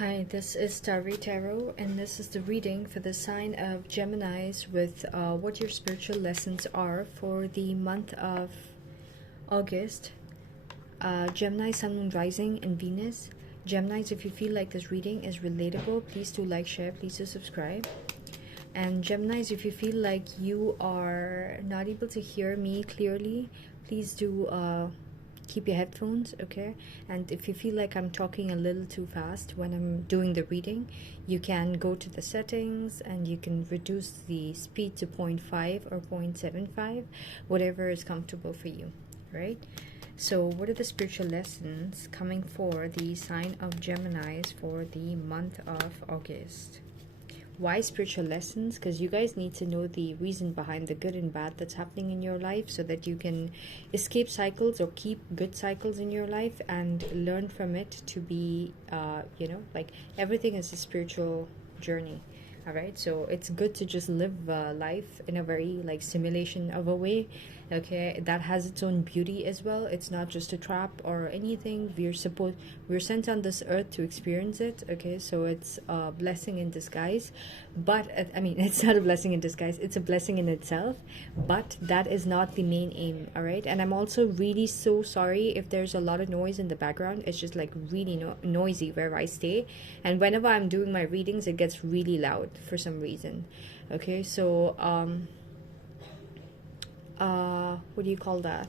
Hi, this is Starry Tarot, and this is the reading for the sign of Geminis with what your spiritual lessons are for the month of August. Gemini, Sun, Moon, Rising, and Venus. Geminis, if you feel like this reading is relatable, please do like, share, please do subscribe. And Geminis, if you feel like you are not able to hear me clearly, please do keep your headphones, okay? And if you feel like I'm talking a little too fast when I'm doing the reading, you can go to the settings and you can reduce the speed to 0.5 or 0.75, whatever is comfortable for you, right? So what are the spiritual lessons coming for the sign of Geminis for the month of August? Why spiritual lessons? Because you guys need to know the reason behind the good and bad that's happening in your life so that you can escape cycles or keep good cycles in your life and learn from it to be like everything is a spiritual journey. All right, so it's good to just live life in a very like simulation of a way, okay, that has its own beauty as well. It's not just a trap or anything. We're sent on this earth to experience it, okay? So it's a blessing in disguise, but I mean it's not a blessing in disguise, it's a blessing in itself, but that is not the main aim. All right, and I'm also really so sorry if there's a lot of noise in the background. It's just like really noisy where I stay, and whenever I'm doing my readings it gets really loud for some reason. Okay, so what do you call that?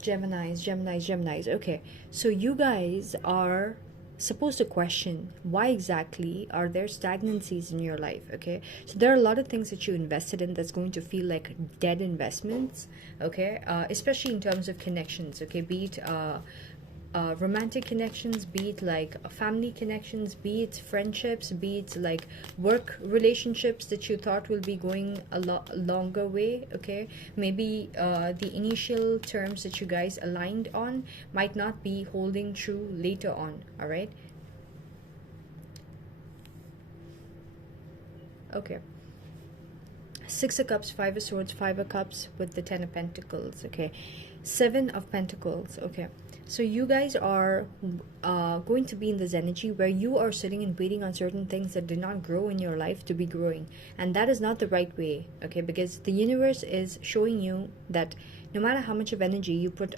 Geminis. Okay, so you guys are supposed to question why exactly are there stagnancies in your life. Okay, so there are a lot of things that you invested in that's going to feel like dead investments, okay, especially in terms of connections, okay, be it romantic connections, be it like family connections, be it friendships, be it like work relationships that you thought will be going a lot longer way, okay? Maybe the initial terms that you guys aligned on might not be holding true later on. All right, okay. Six of Cups, Five of Swords, Five of Cups with the Ten of Pentacles, okay? Seven of Pentacles, okay? So you guys are going to be in this energy where you are sitting and waiting on certain things that did not grow in your life to be growing. And that is not the right way, okay? Because the universe is showing you that no matter how much of energy you put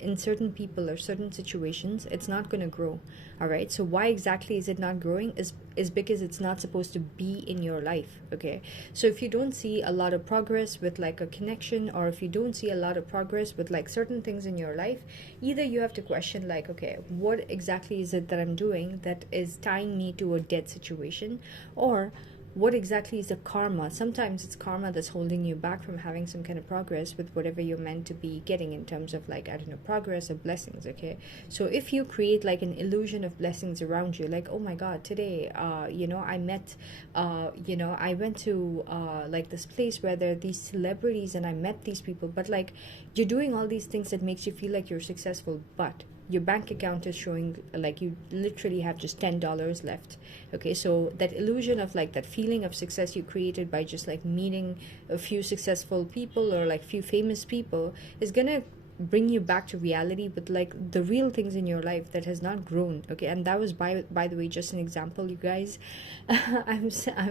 in certain people or certain situations, it's not going to grow. All right, so why exactly is it not growing is because it's not supposed to be in your life, okay? So if you don't see a lot of progress with like a connection, or if you don't see a lot of progress with like certain things in your life, either you have to question like, okay, what exactly is it that I'm doing that is tying me to a dead situation, or what exactly is the karma? Sometimes it's karma that's holding you back from having some kind of progress with whatever you're meant to be getting in terms of like, I don't know, progress or blessings, okay? So if you create like an illusion of blessings around you, like, oh my god, today I met I went to like this place where there are these celebrities and I met these people, but like you're doing all these things that makes you feel like you're successful, but your bank account is showing like you literally have just $10 left, okay? So that illusion of like that feeling of success you created by just like meeting a few successful people or like few famous people is gonna bring you back to reality with like the real things in your life that has not grown, okay? And that was by the way just an example, you guys. I'm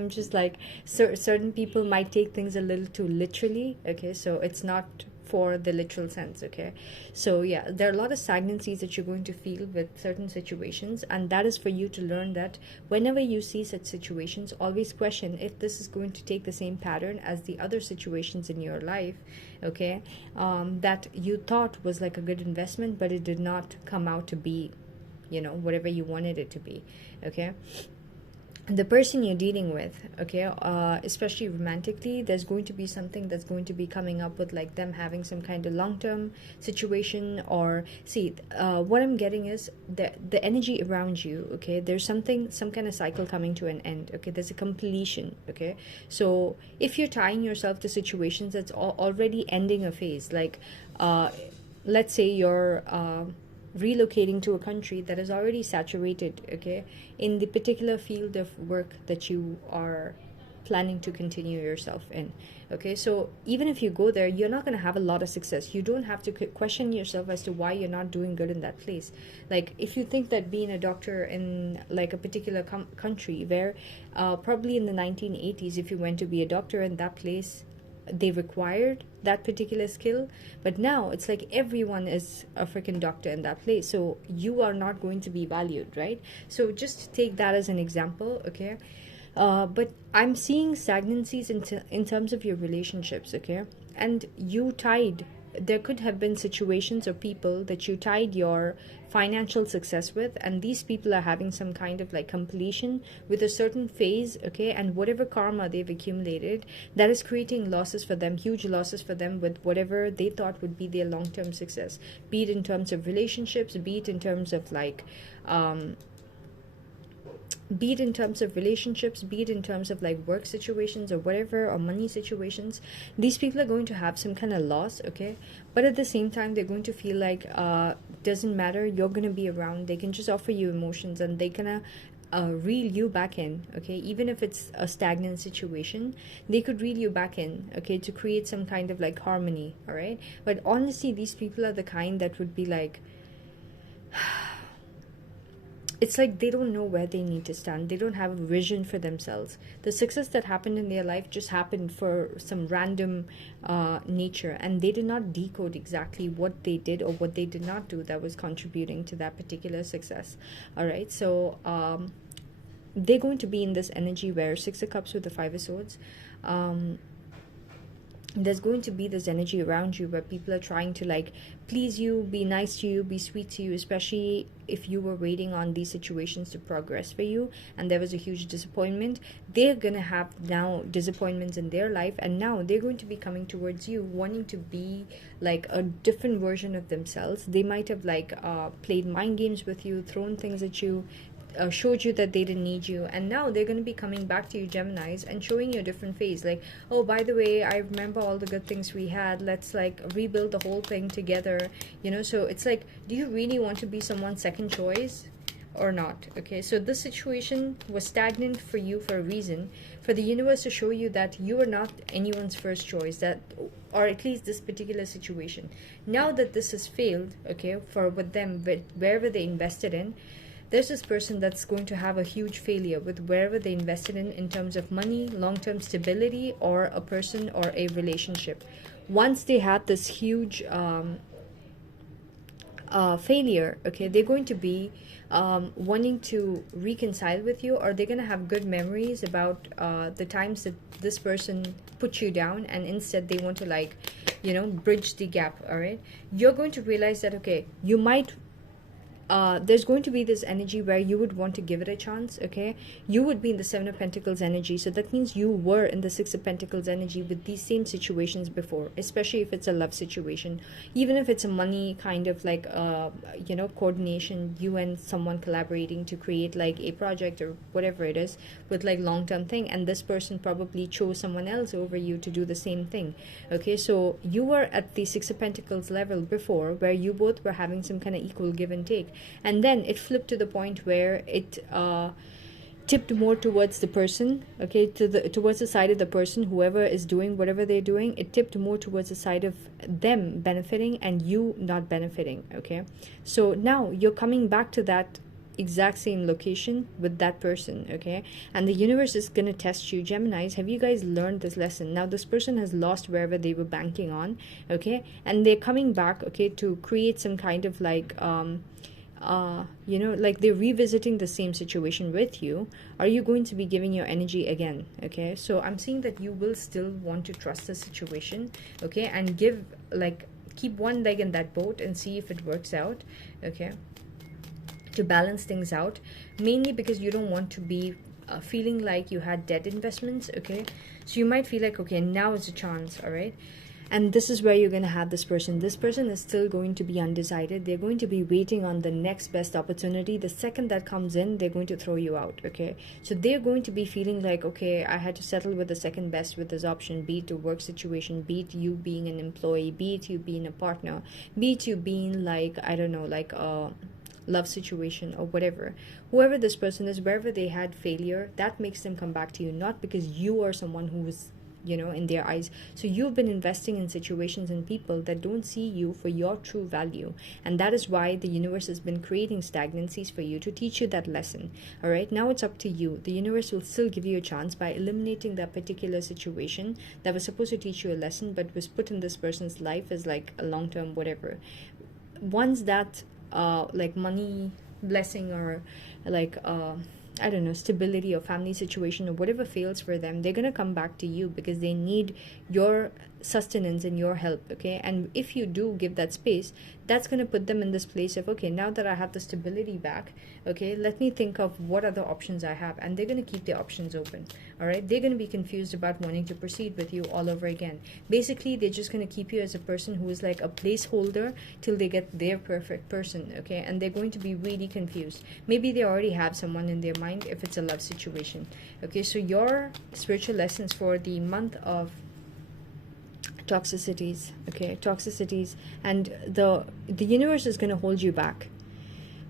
just like, certain people might take things a little too literally, okay? So it's not for the literal sense, okay? So yeah, there are a lot of stagnancies that you're going to feel with certain situations, and that is for you to learn that whenever you see such situations, always question if this is going to take the same pattern as the other situations in your life, okay, that you thought was like a good investment, but it did not come out to be, whatever you wanted it to be, okay? The person you're dealing with, okay, especially romantically, there's going to be something that's going to be coming up with like them having some kind of long-term situation, or see, what I'm getting is the energy around you, okay? There's some kind of cycle coming to an end, okay? There's a completion, okay? So if you're tying yourself to situations that's already ending a phase, like let's say you're relocating to a country that is already saturated, okay, in the particular field of work that you are planning to continue yourself in. Okay, so even if you go there, you're not going to have a lot of success. You don't have to question yourself as to why you're not doing good in that place. Like if you think that being a doctor in like a particular country where probably in the 1980s, if you went to be a doctor in that place, they required that particular skill, but now it's like everyone is a freaking doctor in that place, so you are not going to be valued, right? So just take that as an example, okay? But I'm seeing stagnancies in terms of your relationships, okay? And you tied, there could have been situations or people that you tied your financial success with, and these people are having some kind of like completion with a certain phase, okay? And whatever karma they've accumulated, that is creating losses for them, huge losses for them with whatever they thought would be their long-term success, be it in terms of relationships, be it in terms of like be it in terms of relationships, be it in terms of like work situations or whatever, or money situations. These people are going to have some kind of loss, okay? But at the same time, they're going to feel like doesn't matter, you're going to be around. They can just offer you emotions and they can reel you back in, okay? Even if it's a stagnant situation, they could reel you back in, okay, to create some kind of like harmony, all right? But honestly, these people are the kind that would be like, it's like they don't know where they need to stand. They don't have a vision for themselves. The success that happened in their life just happened for some random nature, and they did not decode exactly what they did or what they did not do that was contributing to that particular success. All right, so they're going to be in this energy where Six of Cups with the Five of Swords. There's going to be this energy around you where people are trying to like please you, be nice to you, be sweet to you, especially if you were waiting on these situations to progress for you and there was a huge disappointment. They're gonna have now disappointments in their life, and now they're going to be coming towards you wanting to be like a different version of themselves. They might have like played mind games with you, thrown things at you, showed you that they didn't need you, and now they're going to be coming back to you, Geminis, and showing you a different phase, like, oh, by the way, I remember all the good things we had, let's like rebuild the whole thing together, you know. So it's like, do you really want to be someone's second choice or not? Okay, so this situation was stagnant for you for a reason, for the universe to show you that you are not anyone's first choice, that, or at least this particular situation. Now that this has failed, okay, for with them, wherever they invested in, there's this person that's going to have a huge failure with wherever they invested in terms of money, long-term stability, or a person or a relationship. Once they had this huge failure, okay, they're going to be wanting to reconcile with you, or they're going to have good memories about the times that this person put you down, and instead they want to like, you know, bridge the gap. All right, you're going to realize that, okay, you might there's going to be this energy where you would want to give it a chance, okay? You would be in the Seven of Pentacles energy, so that means you were in the Six of Pentacles energy with these same situations before, especially if it's a love situation, even if it's a money kind of like you know, coordination, you and someone collaborating to create like a project or whatever it is with like long-term thing, and this person probably chose someone else over you to do the same thing, okay? So you were at the Six of Pentacles level before, where you both were having some kind of equal give and take, and then it flipped to the point where it tipped more towards the person, okay, towards the side of the person, whoever is doing whatever they're doing. It tipped more towards the side of them benefiting and you not benefiting, okay? So now you're coming back to that exact same location with that person, okay? And the universe is going to test you, Geminis. Have you guys learned this lesson? Now this person has lost wherever they were banking on, okay, and they're coming back, okay, to create some kind of like you know, like they're revisiting the same situation with you. Are you going to be giving your energy again? Okay, so I'm seeing that you will still want to trust the situation, okay, and give, like, keep one leg in that boat and see if it works out, okay, to balance things out, mainly because you don't want to be feeling like you had dead investments, okay? So you might feel like, okay, now is a chance, all right? And this is where you're going to have this person. This person is still going to be undecided. They're going to be waiting on the next best opportunity. The second that comes in, they're going to throw you out, okay? So they're going to be feeling like, okay, I had to settle with the second best with this option, be it a work situation, be it you being an employee, be it you being a partner, be it you being like, I don't know, like love situation or whatever, whoever this person is, wherever they had failure, that makes them come back to you, not because you are someone who was, in their eyes. So you've been investing in situations and people that don't see you for your true value, and that is why the universe has been creating stagnancies for you to teach you that lesson. All right, now it's up to you. The universe will still give you a chance by eliminating that particular situation that was supposed to teach you a lesson but was put in this person's life as like a long-term whatever. Once that like money blessing or like I don't know, stability or family situation or whatever fails for them, they're going to come back to you because they need your sustenance and your help. Okay, and if you do give that space, that's going to put them in this place of, okay, now that I have the stability back, okay, let me think of what other options I have, and they're going to keep their options open. All right, they're going to be confused about wanting to proceed with you all over again. Basically, they're just going to keep you as a person who is like a placeholder till they get their perfect person. Okay, and they're going to be really confused. Maybe they already have someone in their mind if it's a love situation. Okay, so your spiritual lessons for the month of toxicities, okay, toxicities, and the universe is going to hold you back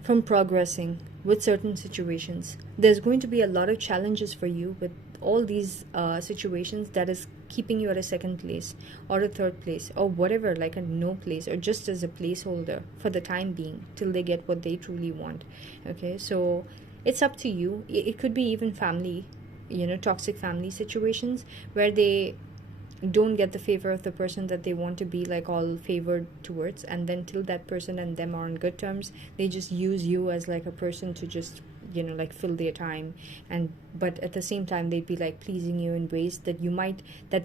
from progressing with certain situations. There's going to be a lot of challenges for you with all these situations that is keeping you at a second place or a third place or whatever, like a no place, or just as a placeholder for the time being till they get what they truly want. Okay, so it's up to you. It could be even family, toxic family situations where they don't get the favor of the person that they want to be like all favored towards, and then till that person and them are on good terms, they just use you as like a person to just like fill their time. And but at the same time they'd be like pleasing you in ways that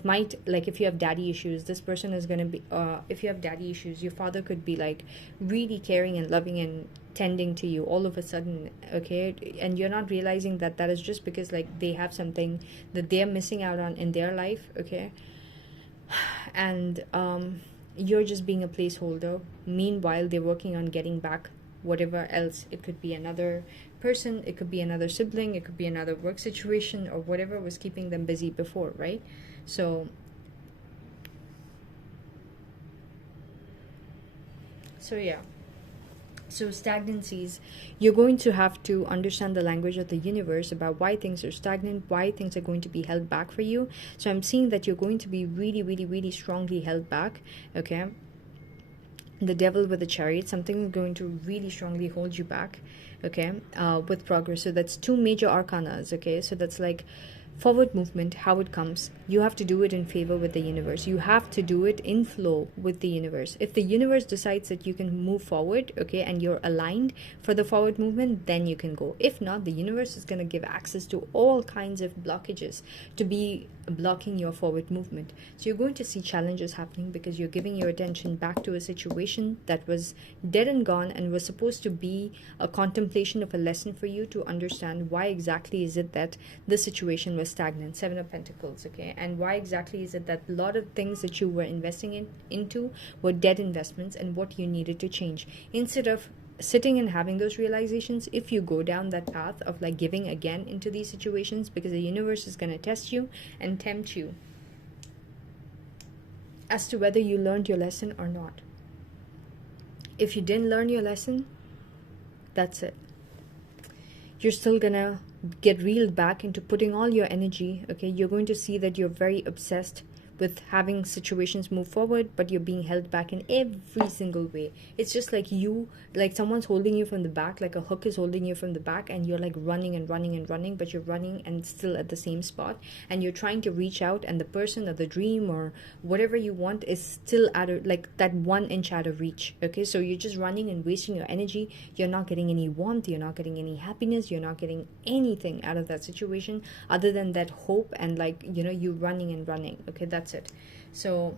might like, if you have daddy issues, this person is going to be if you have daddy issues, your father could be like really caring and loving and tending to you all of a sudden. Okay, and you're not realizing that that is just because like they have something that they're missing out on in their life. Okay, and you're just being a placeholder. Meanwhile, they're working on getting back whatever else. It could be another person, it could be another sibling, it could be another work situation, or whatever was keeping them busy before, right? So yeah. So stagnancies, you're going to have to understand the language of the universe about why things are stagnant, why things are going to be held back for you. So I'm seeing that you're going to be really, really, really strongly held back. Okay, the devil with the chariot, something is going to really strongly hold you back. Okay, with progress. So that's two major arcanas. Okay, so that's like forward movement, how it comes. You have to do it in favor with the universe. You have to do it in flow with the universe. If the universe decides that you can move forward, okay, and you're aligned for the forward movement, then you can go. If not, the universe is going to give access to all kinds of blockages to be blocking your forward movement. So you're going to see challenges happening because you're giving your attention back to a situation that was dead and gone and was supposed to be a contemplation of a lesson for you to understand why exactly is it that the situation was stagnant. Seven of Pentacles. Okay, and why exactly is it that a lot of things that you were investing into were dead investments, and what you needed to change. Instead of sitting and having those realizations, if you go down that path of like giving again into these situations, because the universe is going to test you and tempt you as to whether you learned your lesson or not. If you didn't learn your lesson, that's it. You're still gonna get reeled back into putting all your energy. Okay, you're going to see that you're very obsessed with having situations move forward, but you're being held back in every single way. It's just like someone's holding you from the back, like a hook is holding you from the back, and you're like running and running and running, but you're running and still at the same spot, and you're trying to reach out, and the person or the dream or whatever you want is still at like that 1 inch out of reach. Okay, so you're just running and wasting your energy. You're not getting any warmth, you're not getting any happiness, you're not getting anything out of that situation other than that hope and like you running and running. Okay, that's it. So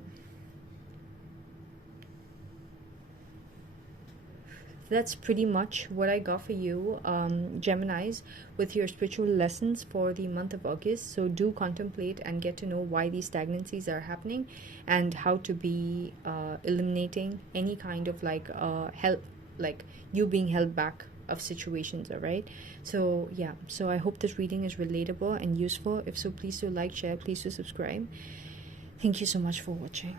that's pretty much what I got for you, Geminis, with your spiritual lessons for the month of August. So do contemplate and get to know why these stagnancies are happening and how to be eliminating any kind of like help, like you being held back of situations. All right, so yeah, so I hope this reading is relatable and useful. If so, please do like, share, please do subscribe. Thank you so much for watching.